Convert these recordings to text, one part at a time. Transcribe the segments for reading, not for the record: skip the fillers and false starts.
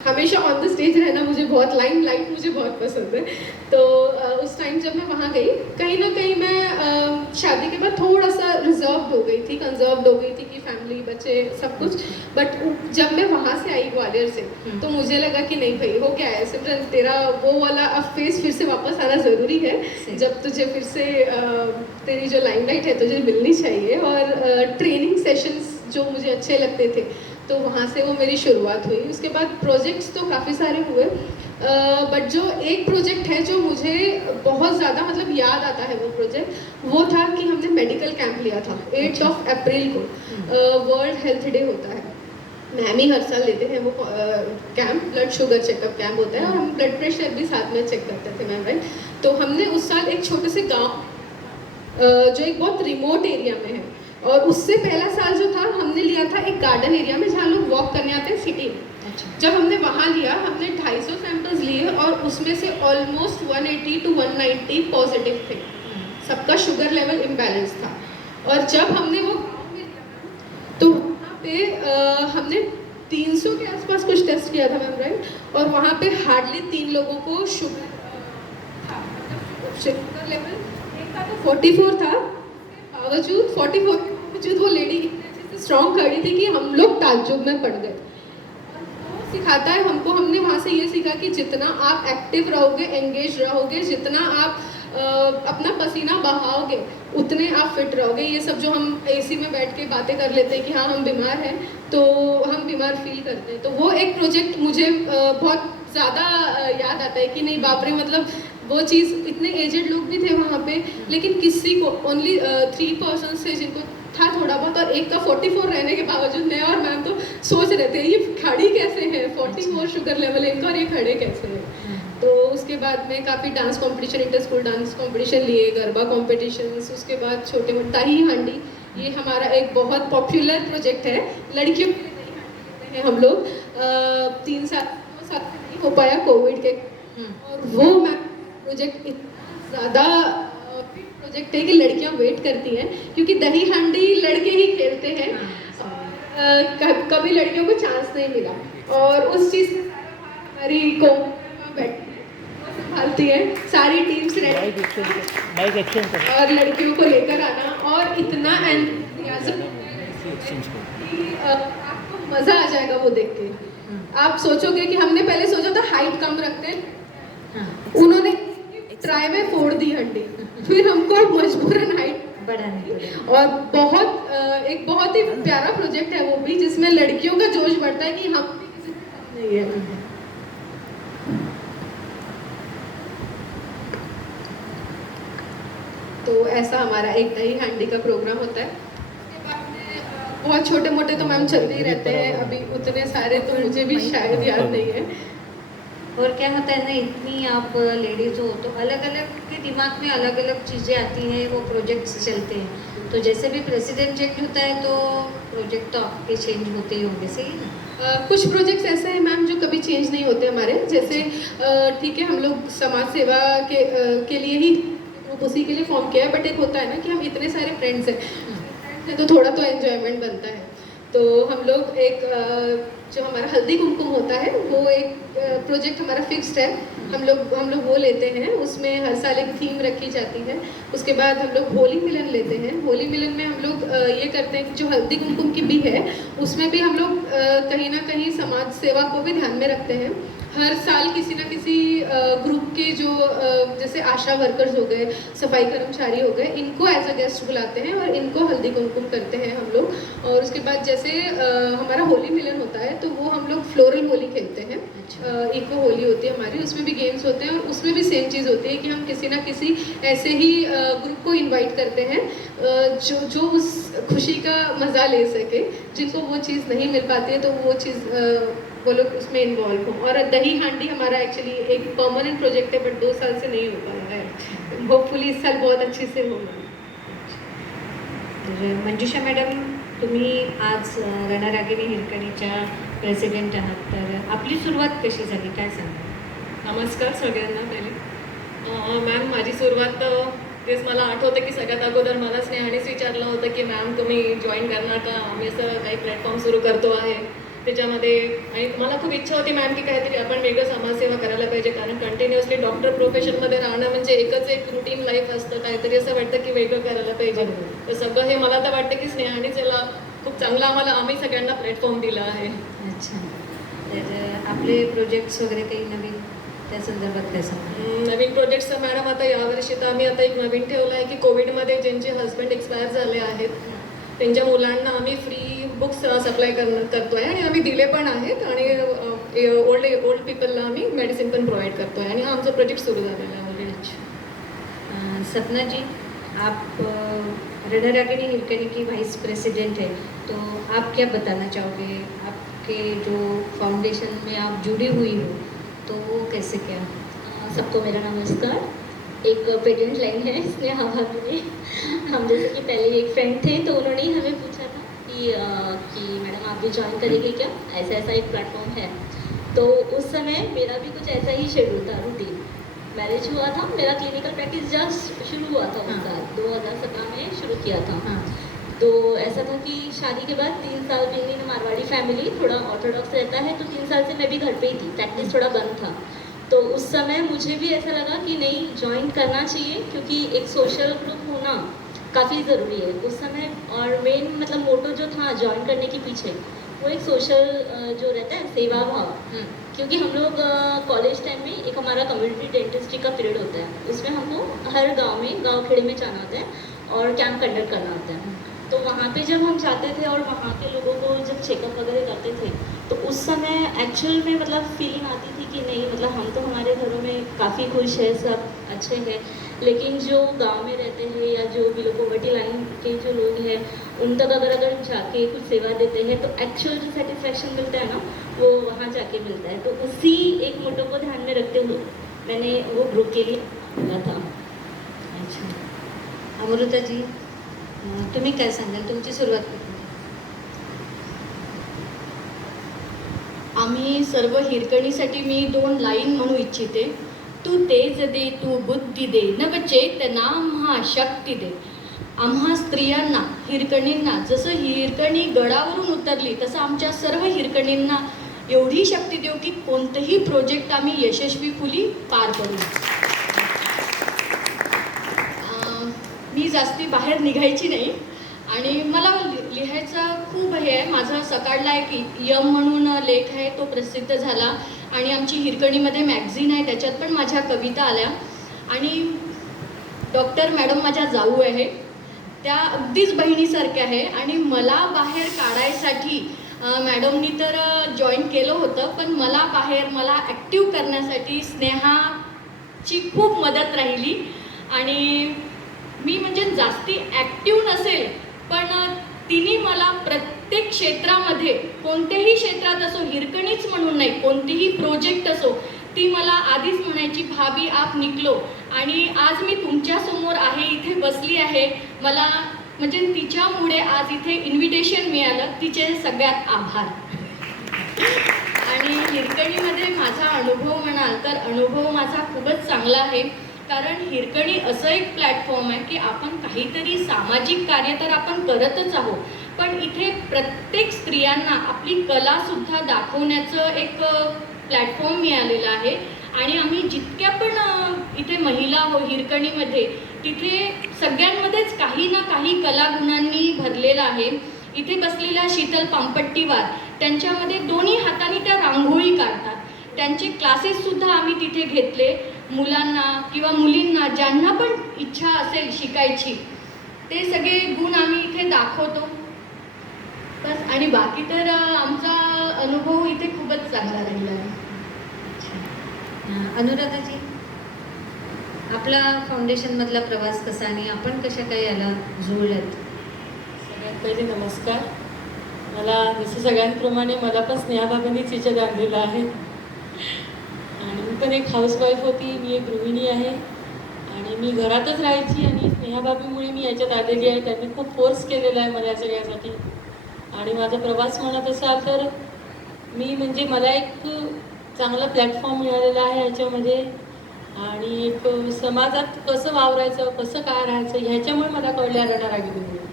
हमेशा on the stage रहना मुझे बहुत, लाइट मुझे बहुत पसंद है। तो उस टाइम जब मैं वहाँ गई, कहीं ना कहीं मैं शादी के बाद थोड़ा सा रिजर्व हो गई थी, कंजर्व हो गई थी कि फैमिली, बच्चे, सब कुछ। बट जब मैं वहाँ से आई ग्वालियर से, तो मुझे लगा कि नहीं भाई, हो गया है सिमरन, तेरा वो वाला अब फेस फिर से वापस आना ज़रूरी है। जब तुझे फिर से तेरी जो लाइमलाइट है तुझे मिलनी चाहिए। और ट्रेनिंग सेशंस जो मुझे अच्छे लगते थे, तो वहाँ से वो मेरी शुरुआत हुई। उसके बाद प्रोजेक्ट्स तो काफ़ी सारे हुए, बट जो एक प्रोजेक्ट है जो मुझे बहुत ज़्यादा मतलब याद आता है, वो प्रोजेक्ट वो था कि हमने मेडिकल कैंप लिया था 8 अप्रैल को। वर्ल्ड हेल्थ डे होता है, मैम ही हर साल लेते हैं वो camp, blood sugar checkup camp होता है, और हम ब्लड प्रेशर भी साथ में चेक करते थे मैम, राइट। तो हमने उस साल एक छोटे से गाँव जो एक बहुत रिमोट एरिया में है, और उससे पहला साल जो था हमने लिया था एक गार्डन एरिया में जहाँ लोग वॉक करने आते हैं सिटी में। जब हमने वहाँ लिया, हमने 250 सैंपल्स लिए और उसमें से ऑलमोस्ट 180 to 190 पॉजिटिव थे। सबका शुगर लेवल इम्बैलेंस था। और जब हमने वो गाँव में लिया, तो वहाँ पे हमने 300 के आसपास कुछ टेस्ट किया था मैम, राइट। और वहाँ पे हार्डली 3 लोगों को शुगर था, शुगर लेवल एक का तो 44 था। बावजूद 44 के बावजूद वो लेडी इतने अच्छे से स्ट्रॉन्ग खड़ी थी कि हम लोग ताज्जुब में पड़ गए। और वो सिखाता है हमको, हमने वहाँ से ये सीखा कि जितना आप एक्टिव रहोगे, एंगेज रहोगे, जितना आप अपना पसीना बहाओगे, उतने आप फिट रहोगे। ये सब जो हम एसी में बैठ के बातें कर लेते हैं कि हाँ हम बीमार हैं, तो हम बीमार फील करते हैं। तो वो एक प्रोजेक्ट मुझे बहुत ज़्यादा याद आता है कि नहीं बाप रे, मतलब वो चीज़, इतने एजेड लोग भी थे वहाँ पे, लेकिन किसी को ओनली 3 पर्सन थे जिनको था थोड़ा बहुत, और एक का 44 रहने के बावजूद मैं और मैम तो सोच रहे थे ये खड़ी कैसे है, 44 शुगर लेवल इनका, और ये खड़े कैसे हैं। तो उसके बाद में काफ़ी dance competition, inter school dance competition लिए, गरबा कॉम्पिटिशन्स, उसके बाद छोटे मोटे दही हांडी, ये हमारा एक बहुत पॉपुलर प्रोजेक्ट है लड़कियों के लिए। दही हांडी हैं हम लोग 2 साल नहीं हो पाया कोविड के, और वो मैम प्रोजेक्ट इतना ज़्यादा फिट प्रोजेक्ट है कि लड़कियां वेट करती हैं, क्योंकि दही हांडी लड़के ही खेलते हैं। कभी लड़कियों को चांस नहीं मिला, और उस चीज़ में हमारी को बैठती है, वो संभालती है, सारी टीम्स रेडी, और लड़कियों को लेकर आना, और इतना एंथुसियाज्म कि आपको मज़ा आ जाएगा वो देख के। आप सोचोगे कि हमने पहले सोचा था हाइट कम रखते हैं, उन्होंने ट्राई में फोड़ दी हड्डी, फिर हमको मजबूरन हाइट बढ़ानी। और एक बहुत ही प्यारा प्रोजेक्ट है वो भी, जिसमें लड़कियों का जोश बढ़ता है कि हम भी किसी से कम नहीं है। तो ऐसा हमारा एक दही हांडी का प्रोग्राम होता है। उसके बाद में बहुत छोटे मोटे तो मैम चलते ही रहते हैं, अभी उतने सारे तो मुझे भी शायद याद नहीं है। और क्या होता है ना, इतनी आप लेडीज़ हो तो अलग अलग के दिमाग में अलग अलग चीज़ें आती हैं, वो प्रोजेक्ट्स चलते हैं। तो जैसे भी प्रेसिडेंट चेंज होता है तो प्रोजेक्ट तो आपके चेंज होते ही होंगे, सही ना। कुछ प्रोजेक्ट्स ऐसे हैं मैम जो कभी चेंज नहीं होते हमारे, जैसे ठीक है हम लोग समाज सेवा के लिए ही ग्रुप उसी के लिए फॉर्म किया है, बट एक होता है ना कि हम इतने सारे फ्रेंड्स हैं तो थोड़ा तो एंजॉयमेंट बनता है। तो हम लोग एक जो हमारा हल्दी कुमकुम होता है, वो एक प्रोजेक्ट हमारा फिक्स्ड है। हम लोग वो लेते हैं, उसमें हर साल एक थीम रखी जाती है। उसके बाद हम लोग होली मिलन लेते हैं। होली मिलन में हम लोग ये करते हैं कि जो हल्दी कुमकुम की भी है, उसमें भी हम लोग कहीं ना कहीं समाज सेवा को भी ध्यान में रखते हैं। हर साल किसी ना किसी ग्रुप के जो जैसे आशा वर्कर्स हो गए, सफाई कर्मचारी हो गए, इनको एज अ गेस्ट बुलाते हैं और इनको हल्दी कुमकुम करते हैं हम लोग। और उसके बाद जैसे हमारा होली मिलन होता है, तो वो हम लोग फ्लोरल होली खेलते हैं। इको होली होती है हमारी, उसमें भी गेम्स होते हैं, और उसमें भी सेम चीज़ होती है कि हम किसी ना किसी ऐसे ही ग्रुप को इन्वाइट करते हैं जो उस खुशी का मज़ा ले सके, जिनको वो चीज़ नहीं मिल पाती है, तो वो चीज़ वो लोग उसमें इन्वॉल्व हों। और दही हांडी हमारा एक्चुअली एक परमानेंट प्रोजेक्ट है, बट 2 साल से नहीं हो पाया है। होपफुली इस साल बहुत अच्छे से होगा। तर मंजुषा मॅडम, तुम्ही आज रणरागिणी हिरकणीच्या प्रेसिडेंट आहात, तर आपली सुरुवात कशी झाली, काय सांगा? नमस्कार सगळ्यांना. पहिले मॅम, माझी सुरुवात तेच मला आठवतं की सगळ्यात अगोदर मला स्नेहानेच विचारलं होतं की मॅम तुम्ही जॉईन करणार का, आम्ही असं काही प्लॅटफॉर्म सुरू करतो आहे. त्याच्यामध्ये. आणि मला खूप इच्छा होती मॅम की काहीतरी आपण वेगळं समाजसेवा करायला पाहिजे, कारण कंटिन्युअसली डॉक्टर प्रोफेशनमध्ये राहणं म्हणजे एकच एक रुटीन लाईफ असतं. काहीतरी असं वाटतं की वेगळं करायला पाहिजे. तर सगळं हे मला तर वाटतं की स्नेहानेच याला खूप चांगला आम्ही सगळ्यांना प्लॅटफॉर्म दिला आहे. अच्छा. तर आपले प्रोजेक्ट्स वगैरे काही नवीन त्या संदर्भात काय सांगा? नवीन प्रोजेक्ट्सचं मॅडम आता यावर्षी तर आम्ही आता एक नवीन ठेवलं आहे की कोविडमध्ये ज्यांचे हस्बंड एक्सपायर झाले आहेत त्यांच्या मुलांना आम्ही फ्री बुक्स सप्लाय करतोय आणि आम्ही दिले पण आहेत. आणि ओल्ड पीपलला आम्ही मेडिसिन पण प्रोव्हाइड करतोय. आणि हा आमचा प्रोजेक्ट सुरू झालेला आहे ऑलरेडी. सपना जी, आप रणरागिणी हिरकणी की वाइस प्रेसिडेंट है, तो आप क्या बताना चाहोगे? आपके जो फाउंडेशन में आप जुड़ी हुई हो तो वो कैसे क्या? सबको मेरा नमस्कार। एक पेटेंट लाइन है स्नेहा भाभी ने, हम जैसे कि पहले एक फ्रेंड थे तो उन्होंने ही हमें पूछा था कि मैडम आप भी ज्वाइन करेंगे क्या, ऐसा ऐसा एक प्लेटफॉर्म है। तो उस समय मेरा भी कुछ ऐसा ही शेड्यूल था, रूटीन। मैरिज हुआ था, मेरा क्लिनिकल प्रैक्टिस जस्ट शुरू हुआ था उस साल 2017 में शुरू किया था। हाँ. तो ऐसा था कि शादी के बाद 3 साल भी मारवाड़ी फैमिली थोड़ा ऑर्थोडॉक्स रहता है, तो 3 साल से मैं भी घर पे ही थी, प्रैक्टिस थोड़ा बंद था। तो उस समय मुझे भी ऐसा लगा कि नहीं, ज्वाइन करना चाहिए, क्योंकि एक सोशल ग्रुप होना काफ़ी ज़रूरी है उस समय। और मेन मतलब मोटो जो था ज्वाइन करने के पीछे, वो एक सोशल जो रहता है सेवा भाव। क्योंकि हम लोग कॉलेज टाइम में एक हमारा कम्युनिटी डेंटिस्ट्री का पीरियड होता है, उसमें हमको हर गांव खेड़े में जाना होता है और कैंप कंडक्ट करना होता है। तो वहाँ पे जब हम जाते थे और वहाँ के लोगों को जब चेकअप वगैरह करते थे, तो उस समय एक्चुअल में मतलब फीलिंग आती थी कि नहीं, मतलब हम तो हमारे घरों में काफ़ी खुश है, सब अच्छे हैं, लेकिन जो गांव में रहते हैं या जो बिलो पॉवर्टी लाइन के जो लोग हैं, उन तक अगर जाके कुछ सेवा देते हैं तो एक्चुअल जो सेटिस्फैक्शन मिलता है ना, वो वहाँ जाके मिलता है। तो उसी एक मोटो को ध्यान में रखते हुए मैंने वो ग्रुप के लिए बोला था। अच्छा. अमृता जी, तुम्ही काय सांगाल? तुमची सुरुवात कुठून? आम्ही सर्व हिरकणीसाठी मी 2 लाईन म्हणू इच्छिते. तू तेज दे, तू बुद्धी दे, नव चेतना महाशक्ती दे. आम्हा स्त्रियांना, हिरकणींना, जसं हिरकणी गडावरून उतरली तसं आमच्या सर्व हिरकणींना एवढी शक्ती देऊ की कोणतंही प्रोजेक्ट आम्ही यशस्वीफुली पार करू. मी जास्ती बाहेर निघायची नाही आणि मला लिहायचा खूप हे आहे. माझा सकाळला एक यम म्हणून लेख आहे, तो प्रसिद्ध झाला. आणि आमची हिरकणीमध्ये मॅगझिन आहे, त्याच्यात पण माझ्या कविता आल्या. आणि डॉक्टर मॅडम माझ्या जाऊ आहे, त्या अगदीच बहिणीसारख्या आहे. आणि मला बाहेर काढायसाठी मॅडमनी तर जॉईन केलं होतं, पण मला ॲक्टिव्ह करण्यासाठी स्नेहाची खूप मदत राहिली. आणि मी म्हणजे जास्ती ॲक्टिव्ह नसेल, पण तिने मला प्रत्येक क्षेत्रामध्ये, कोणत्याही क्षेत्रात असो, हिरकणीच म्हणून नाही, कोणतीही प्रोजेक्ट असो, ती मला आधीच म्हणायची, भाभी आप निकलो. आणि आज मी तुमच्यासमोर आहे, इथे बसली आहे. मला म्हणजे तिच्यामुळे आज इथे इन्व्हिटेशन मिळालं, तिचे सगळ्यात आभार. आणि हिरकणीमध्ये माझा अनुभव म्हणाल तर अनुभव माझा खूपच चांगला आहे. कारण हिरकणी असं एक प्लॅटफॉर्म आहे की आपण काहीतरी सामाजिक कार्य तर आपण करतच आहोत, पण इथे प्रत्येक स्त्रियांना आपली कलासुद्धा दाखवण्याचं एक प्लॅटफॉर्म मिळालेला आहे. आणि आम्ही जितक्या पण इथे महिला हो हिरकणीमध्ये, तिथे सगळ्यांमध्येच काही ना काही कलागुणांनी भरलेलं आहे. इथे बसलेल्या शीतल पांपट्टीवार, त्यांच्यामध्ये दोन्ही हाताने त्या रांगोळी काढतात. त्यांचे क्लासेससुद्धा आम्ही तिथे घेतले. मुलांना किंवा मुलींना ज्यांना पण इच्छा असेल शिकायची, ते सगळे गुण आम्ही इथे दाखवतो बस. आणि बाकी तर आमचा अनुभव इथे खूपच चांगला राहिला आहे. अनुराधाजी, आपला फाउंडेशनमधला प्रवास कसा आणि आपण कशा काय याला जुळल्यात? सगळ्यात पहिले नमस्कार. मला जसं सगळ्यांप्रमाणे मला पण स्नेहाभाभींनीच हिच्यात आणलेलं आहे. आणि मी पण एक हाऊसवाईफ होती, मी एक गृहिणी आहे आणि मी घरातच राहायची. आणि स्नेहाभाभीमुळे मी याच्यात आलेली आहे. त्यांनी खूप फोर्स केलेला आहे मला या सगळ्यासाठी. आणि माझा प्रवास म्हणत असाल तर मी म्हणजे मला एक चांगला प्लॅटफॉर्म मिळालेला आहे याच्यामध्ये. आणि एक समाजात कसं वावरायचं, कसं काय राहायचं, ह्याच्यामुळे मला कळल्या रणरागिणीमुळे.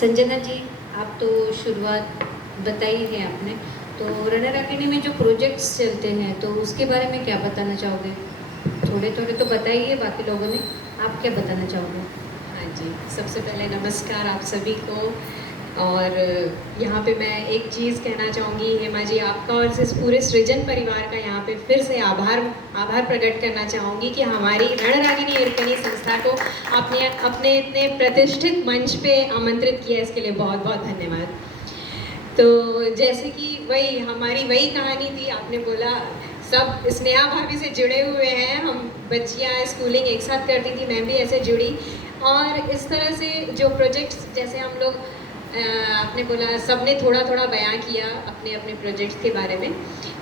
संजना जी, आप तो शुरुआत बताई है आपने, तो रणरागिनी में जो प्रोजेक्ट्स चलते हैं तो उसके बारे में क्या बताना चाहोगे? थोड़े थोड़े तो बताइए, बाकी लोगों ने, आप क्या बताना चाहोगे? हाँ जी, सबसे पहले नमस्कार आप सभी को। और यहाँ पे मैं एक चीज़ कहना चाहूँगी, हेमा जी आपका और इस पूरे सृजन परिवार का यहाँ पे फिर से आभार प्रकट करना चाहूँगी कि हमारी रणरागिनी हिरकनी संस्था को आपने अपने इतने प्रतिष्ठित मंच पे आमंत्रित किया, इसके लिए बहुत बहुत धन्यवाद। तो जैसे कि हमारी वही कहानी थी, आपने बोला सब स्नेहा भाभी से जुड़े हुए हैं, हम बच्चियाँ स्कूलिंग एक साथ करती थी, मैं भी ऐसे जुड़ी। और इस तरह से जो प्रोजेक्ट्स, जैसे हम लोग आपने बोला सबने थोड़ा थोड़ा बयां किया अपने अपने प्रोजेक्ट्स के बारे में,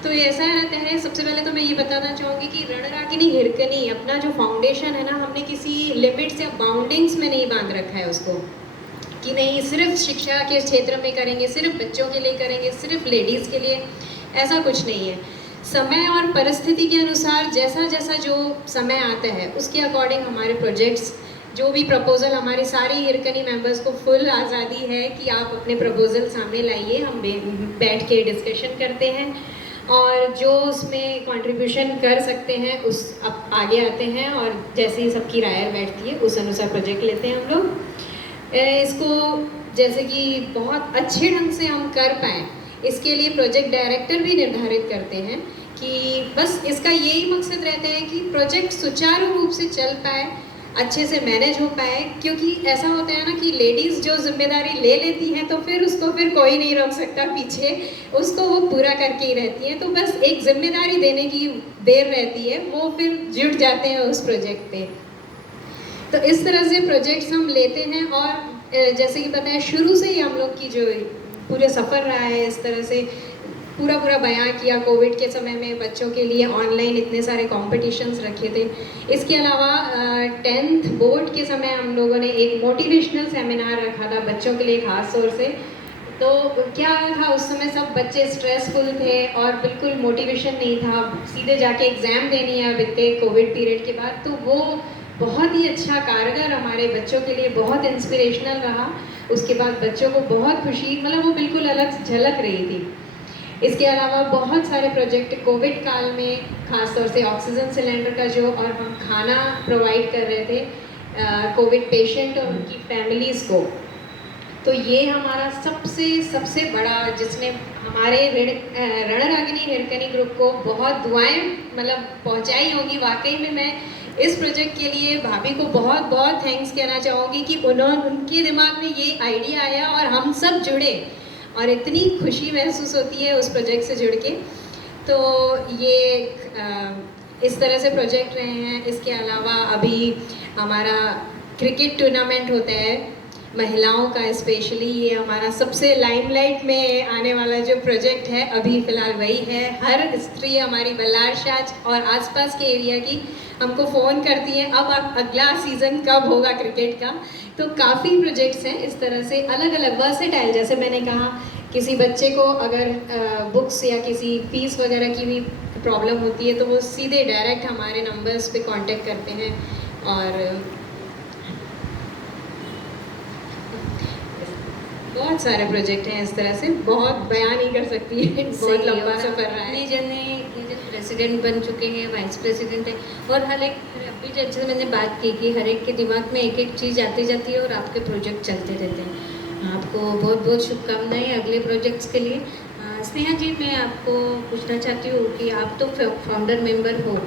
तो ऐसा रहता है। सबसे पहले तो मैं ये बताना चाहूँगी कि रणरागिनी हिरकनी अपना जो फाउंडेशन है ना, हमने किसी लिमिट्स या बाउंडिंग्स में नहीं बांध रखा है उसको, कि नहीं सिर्फ शिक्षा के क्षेत्र में करेंगे, सिर्फ बच्चों के लिए करेंगे, सिर्फ लेडीज़ के लिए, ऐसा कुछ नहीं है। समय और परिस्थिति के अनुसार जैसा जैसा जो समय आता है उसके अकॉर्डिंग हमारे प्रोजेक्ट्स, जो भी प्रपोज़ल, हमारे सारे हिरकनी मेंबर्स को फुल आज़ादी है कि आप अपने प्रपोज़ल सामने लाइए, हम बैठ के डिस्कशन करते हैं और जो उसमें कंट्रीब्यूशन कर सकते हैं उस अब आगे आते हैं, और जैसे ही सबकी राय बैठती है उस अनुसार प्रोजेक्ट लेते हैं हम लोग। इसको जैसे कि बहुत अच्छे ढंग से हम कर पाएँ, इसके लिए प्रोजेक्ट डायरेक्टर भी निर्धारित करते हैं कि बस इसका यही मकसद रहता है कि प्रोजेक्ट सुचारू रूप से चल पाए, अच्छे से मैनेज हो पाए। क्योंकि ऐसा होता है ना कि लेडीज़ जो जिम्मेदारी ले लेती हैं तो फिर उसको फिर कोई नहीं रोक सकता पीछे, उसको वो पूरा करके ही रहती हैं। तो बस एक जिम्मेदारी देने की देर रहती है, वो फिर जुट जाते हैं उस प्रोजेक्ट पे। तो इस तरह से प्रोजेक्ट्स हम लेते हैं, और जैसे कि पता है शुरू से ही हम लोग की जो पूरे सफ़र रहा है, इस तरह से पूरा बयां किया। कोविड के समय में बच्चों के लिए ऑनलाइन इतने सारे कॉम्पिटिशन्स रखे थे। इसके अलावा 10th बोर्ड के समय हम लोगों ने एक मोटिवेशनल सेमिनार रखा था बच्चों के लिए ख़ास तौर से। तो क्या था, उस समय सब बच्चे स्ट्रेसफुल थे और बिल्कुल मोटिवेशन नहीं था, सीधे जाके एग्ज़ाम देनी है बीते कोविड पीरियड के बाद। तो वो बहुत ही अच्छा कारगर हमारे बच्चों के लिए बहुत इंस्पिरेशनल रहा। उसके बाद बच्चों को बहुत खुशी, मतलब वो बिल्कुल अलग झलक रही थी। इसके अलावा बहुत सारे प्रोजेक्ट कोविड काल में, ख़ास तौर से ऑक्सीजन सिलेंडर का जो, और हम खाना प्रोवाइड कर रहे थे कोविड पेशेंट और उनकी फैमिलीज़ को। तो ये हमारा सबसे बड़ा, जिसने हमारे रणरागिनी हिरकनी ग्रुप को बहुत दुआएं मतलब पहुंचाई होंगी। वाकई में मैं इस प्रोजेक्ट के लिए भाभी को बहुत बहुत थैंक्स कहना चाहूँगी कि उनके दिमाग में ये आइडिया आया और हम सब जुड़े, और इतनी खुशी महसूस होती है उस प्रोजेक्ट से जुड़ के। तो ये इस तरह से प्रोजेक्ट रहे हैं। इसके अलावा अभी हमारा क्रिकेट टूर्नामेंट होता है महिलाओं का, स्पेशली ये हमारा सबसे लाइमलाइट में आने वाला जो प्रोजेक्ट है अभी फ़िलहाल वही है। हर स्त्री हमारी बल्लार शाह और आसपास के एरिया की हमको फ़ोन करती है अब अगला सीज़न कब होगा क्रिकेट का। तो काफ़ी प्रोजेक्ट्स हैं इस तरह से, अलग अलग वर्सेटाइल। जैसे मैंने कहा, किसी बच्चे को अगर बुक्स या किसी फीस वगैरह की भी प्रॉब्लम होती है तो वो सीधे डायरेक्ट हमारे नंबर्स पे कांटेक्ट करते हैं। और बहुत सारे प्रोजेक्ट हैं इस तरह से, बहुत बयान नहीं कर सकती है, बहुत लंबा सफ़र रहा है। जने प्रेसिडेंट बन चुके हैं, वाइस प्रेसिडेंट है, और हर एक अभी जैसे मैंने बात की कि हर एक के दिमाग में एक एक चीज़ आती जाती है और आपके प्रोजेक्ट चलते रहते हैं। आपको बहुत बहुत शुभकामनाएं अगले प्रोजेक्ट्स के लिए। स्नेहा जी, मैं आपको पूछना चाहती हूँ कि आप तो फाउंडर मेंबर हो,